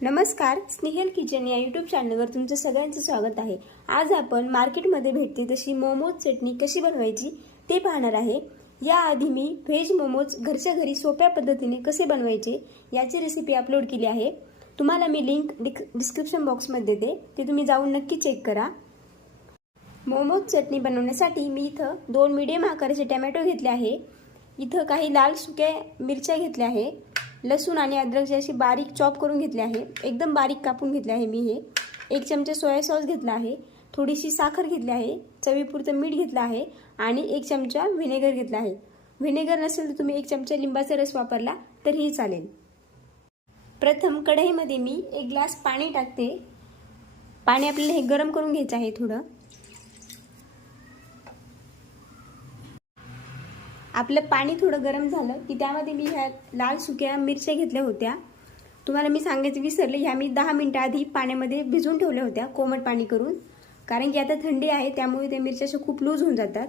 नमस्कार, स्नेहल किचन या यूट्यूब चॅनलवर तुमचं सगळ्यांचं स्वागत आहे। आज आपण मार्केटमध्ये भेटते तशी मोमोज चटणी कशी बनवायची ते पाहणार आहे। याआधी मी व्हेज मोमोज घरच्या घरी सोप्या पद्धतीने कसे बनवायचे याची रेसिपी अपलोड केली आहे। तुम्हाला मी लिंक डिस्क्रिप्शन बॉक्समध्ये देते, ते तुम्ही जाऊन नक्की चेक करा। मोमोज चटणी बनवण्यासाठी मी इथं 2 मीडियम आकाराचे टोमॅटो घेतले आहे। इथं काही लाल सुक्या मिरच्या घेतल्या आहे। लसूण आणि अद्रकची अशी बारीक चॉप करून घेतले आहे, एकदम बारीक कापून घेतले आहे मी हे। 1 चमचा सोया सॉस घेतला आहे, थोडीशी साखर घेतली आहे, चवीपुरतं मीठ घेतलं आहे आणि 1 चमचा व्हिनेगर घेतला आहे। व्हिनेगर नसेल तर तुम्ही 1 चमचा लिंबाचा रस वापरला तरीही चालेल। प्रथम कढईमध्ये मी 1 ग्लास पाणी टाकते। पाणी आपल्याला हे गरम करून घ्यायचं आहे थोडं। आपलं पाणी थोडं गरम झालं की त्यामध्ये मी ह्या लाल सुक्या मिरच्या घेतल्या होत्या। तुम्हाला मी सांगायचं विसरले, ह्या मी 10 मिनिटं आधी पाण्यामध्ये भिजवून ठेवल्या होत्या कोमट पाणी करून, कारण की आता थंडी आहे त्यामुळे त्या मिरच्या अशा खूप लूज होऊन जातात,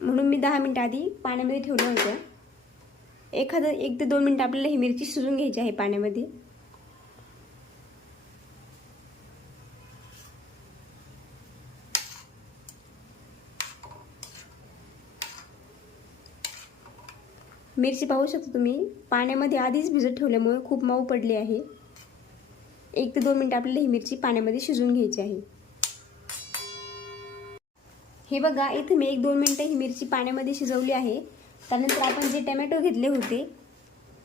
म्हणून मी 10 मिनिटं आधी पाण्यामध्ये ठेवल्या होत्या। 1 ते 2 मिनिटं आपल्याला ही मिरची शिजवून घ्यायची आहे पाण्यामध्ये। मिरची पाहू शकता तुम्ही, पाण्यामध्ये आधीच भिजत ठेवल्यामुळे खूप मऊ पडली आहे। 1 ते 2 मिनिटं आपल्याला ही मिरची पाण्यामध्ये शिजवून घ्यायची आहे। हे बघा, इथे मी 1-2 मिनिटं ही मिरची पाण्यामध्ये शिजवली आहे। त्यानंतर आपण जे टोमॅटो घेतले होते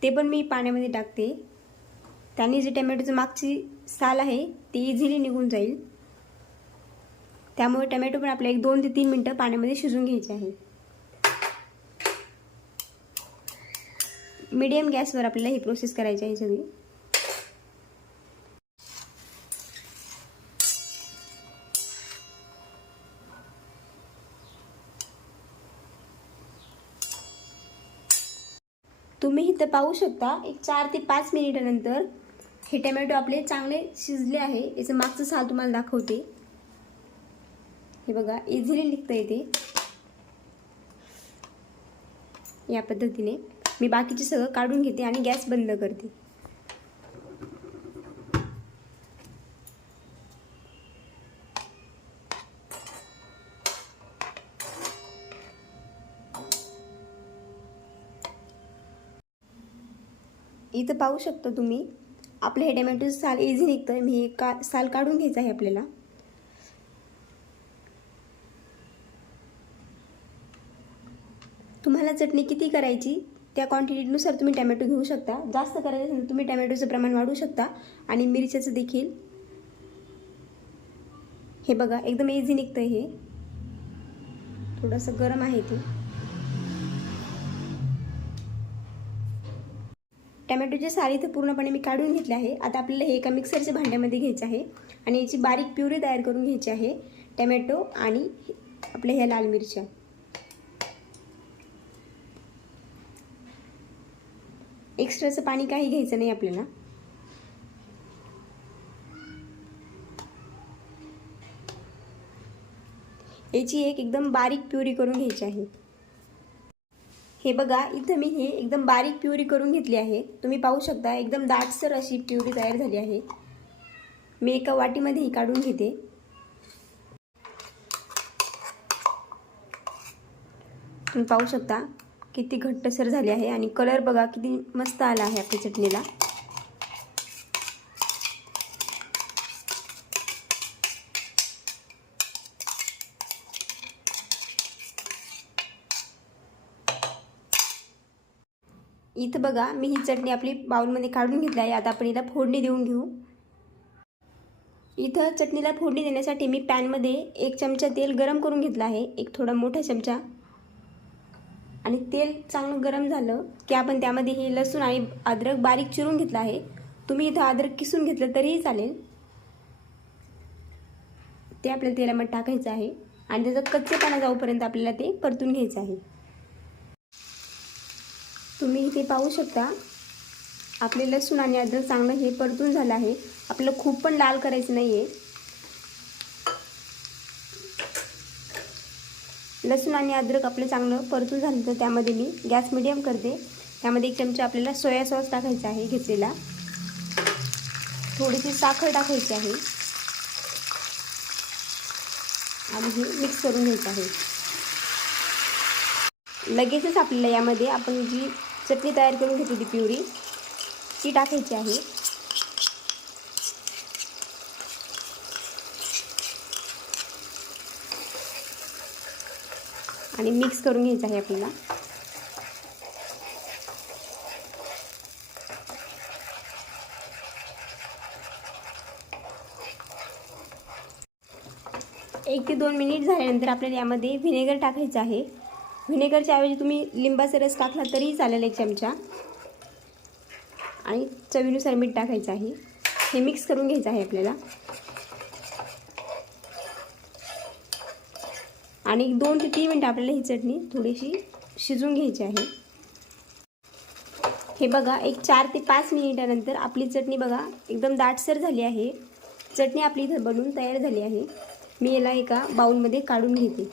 ते पण मी पाण्यामध्ये टाकते। त्याने जे टोमॅटोची मागची साल आहे ती इझिली निघून जाईल, त्यामुळे टोमॅटो पण आपल्याला 1-2 ते 3 मिनिटं पाण्यामध्ये शिजवून घ्यायचे आहे। मीडियम गॅसवर आपल्याला ही प्रोसेस करायची आहे सगळी। तुम्ही इथं पाहू शकता, 4 ते 5 मिनिटानंतर हे टोमॅटो आपले चांगले शिजले आहे। याचं मागचं साल तुम्हाला दाखवते। हे बघा, इझिली निघतं येते या पद्धतीने। मी बाकीचे सगळं काढून घेते आणि गॅस बंद करते। इथं पाहू शकता तुम्ही, आपले हे टोमॅटोचं साल इझी निघतं। मी हे साल काढून घ्यायचं आहे आपल्याला। तुम्हाला चटणी किती करायची त्या क्वांटिटीनुसार तुम्ही टोमॅटो घेऊ शकता। जास्त करायचं असेल तर तुम्ही टोमॅटोचं प्रमाण वाढवू शकता आणि मिरच्याचं देखील। हे बघा, एकदम इझी निघतंय हे। थोडंसं गरम आहे ते। टोमॅटोचे साल इथे पूर्णपणे मी काढून घेतले आहे। आता आपल्याला हे एका मिक्सरच्या भांड्यामध्ये घ्यायचं आहे आणि याची बारीक प्युरी तयार करून घ्यायची आहे। टोमॅटो आणि आपल्या ह्या लाल मिरच्या। एक्स्ट्राचं पाणी काही घ्यायचं नाही आपल्याला। याची एकदम बारीक प्युरी करून घ्यायची आहे। हे बघा, इथं मी हे एकदम बारीक प्युरी करून घेतली आहे। तुम्ही पाहू शकता, एकदम दाटसर अशी प्युरी तयार झाली आहे। मी एका वाटीमध्ये ही काढून घेते। तुम्ही पाहू शकता किती घट्टसर झाली आहे आणि कलर बघा किती मस्त आला आहे आपल्या चटणीला। इथं बघा, मी ही चटणी आपली बाउलमध्ये काढून घेतली आहे। आता आपण हिला फोडणी देऊन घेऊ। इथं चटणीला फोडणी देण्यासाठी मी पॅनमध्ये 1 चमचा तेल गरम करून घेतलं आहे, एक थोडा मोठा चमचा। आणि तेल चांगलं गरम झालं की आपण त्यामध्ये हे लसूण आणि अद्रक बारीक चिरून घेतलं आहे। तुम्ही इथं अद्रक किसून घेतलं तरीही चालेल। ते आपल्याला तेलामध्ये टाकायचं आहे आणि त्याचा कच्चेपणा जाऊपर्यंत आपल्याला ते परतून घ्यायचं आहे। तुम्ही इथे पाहू शकता, आपले लसूण आणि अद्रक चांगलं हे परतून झालं आहे। आपल्याला खूप पण लाल करायचं नाही आहे। लसूण आणि अद्रक आपलं चांगलं परतून झालं तर त्यामध्ये मी गॅस मीडियम करते। त्यामध्ये 1 चमचा आपल्याला सोया सॉस टाकायचा आहे घेतलेला। थोडीशी साखर टाकायची आहे आणि हे मिक्स करून घ्यायचं आहे. लगेचच आपल्याला यामध्ये आपण जी चटणी तयार करून घेतली प्युरी ती टाकायची आहे आणि मिक्स करून घ्यायचं आहे आपल्याला. एक ते 2 मिनिट झाल्यानंतर आपल्याला यामध्ये व्हिनेगर टाकायचं आहे. व्हिनेगरच्या ऐवजी तुम्ही लिंबाचा रस टाकला तरीही चालेल 1 चमचा. आणि चवीनुसार मीठ टाकायचं आहे. हे मिक्स करून घ्यायचं आहे आपल्याला आणि 2 ते 3 मिनिटं आपल्याला ही चटणी थोडीशी शिजवून घ्यायची आहे. हे बघा, एक 4 ते 5 मिनिटानंतर आपली चटणी बघा एकदम दाटसर झाली आहे. चटणी आपली इथं बनवून तयार झाली आहे. मी याला एका बाउलमध्ये काढून घेते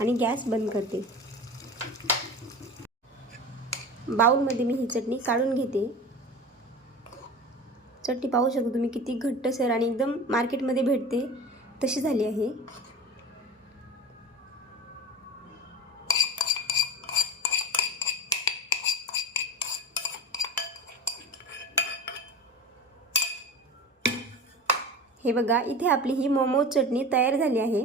आणि गॅस बंद करते. बाउलमध्ये मी ही चटणी काढून घेते. चटणी पाहू शकता तुम्ही किती घट्टसर आणि एकदम मार्केटमध्ये भेटते तशी झाली आहे. हे बघा, इथे आपली ही मोमोज चटणी तयार झाली आहे.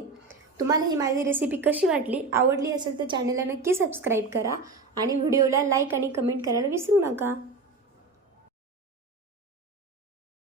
तुम्हाला ही माझी रेसिपी कशी वाटली, आवडली असेल तर चॅनलला नक्की सबस्क्राईब करा आणि व्हिडिओला लाईक आणि कमेंट करायला विसरू नका.